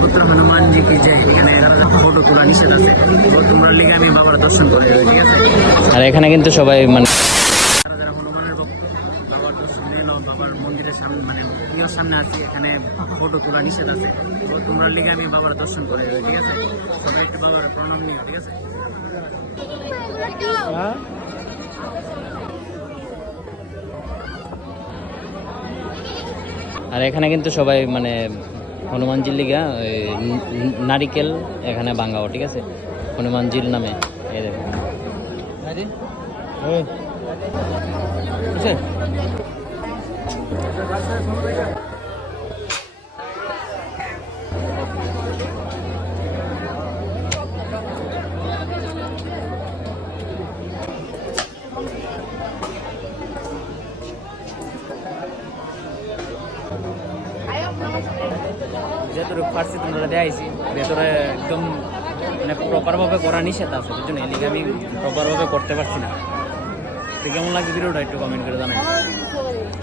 পুত্র হনুমানজি কি যে এখানে ফটো তোলা নিষেধ আছে তোমরা লিগে আমি বাবার দর্শন করে যাবে ঠিক আছে? আর এখানে কিন্তু সবাই মানে যারা যারা হনুমানের বাবার দর্শন নিল বাবার মন্দিরের সামনে মানে সামনে আছি এখানে ফটো তোলা নিষেধ আছে। তোমরা লিগে আমি বাবার দর্শন করে যাবে ঠিক আছে? সবাই একটু বাবার প্রণাম নিও ঠিক আছে? আর এখানে কিন্তু সবাই মানে হনুমানজির লিগা নারিকেল এখানে বাঙ্গাও ঠিক আছে? হনুমানজির নামে এই দেখো। বুঝছেন? যেহেতু ফার্সি তোমরা দেখাইছি। ভেতরে একদম মানে প্রপারভাবে করা নিষেধ আছে, বুঝছ না? এলিগে আমি প্রপারভাবে করতে পারছি না। তো কেমন লাগছে ভিডিওটা? একটু কমেন্ট করে জানাই।